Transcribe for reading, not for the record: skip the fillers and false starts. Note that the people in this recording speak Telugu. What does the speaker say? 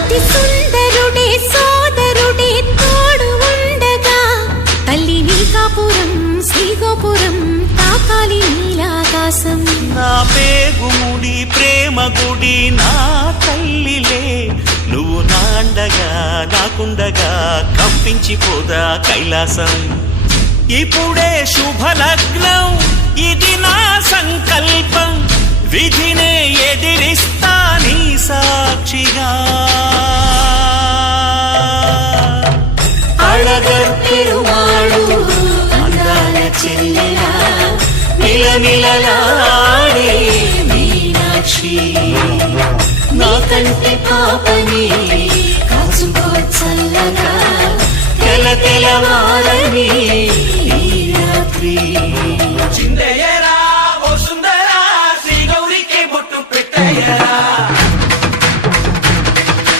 అతి సుందరుడే సోదరుడే తోడు ఉండగా తల్లి నీకాపురం శ్రీగోపురం తాకాలి నీలాకాశం. నా పేగుముడి ప్రేమ గుడి నా తల్లిలే, నువ్వు నాండగా నాకుండగా కంపించిపోదా కైలాసం. ఇప్పుడే శుభలగ్నం ఇది నా సంకల్పం, విధినే ఎదిరిస్తా నీ సాక్షిగా. అళగర్ పెరుమాళు అందాల చెల్లెలా మిలమిలలాడే మీనాక్షి, నీ కంటి పాపని కాచుకో చల్లగా తెల తెలవారని ఈ రాత్రి.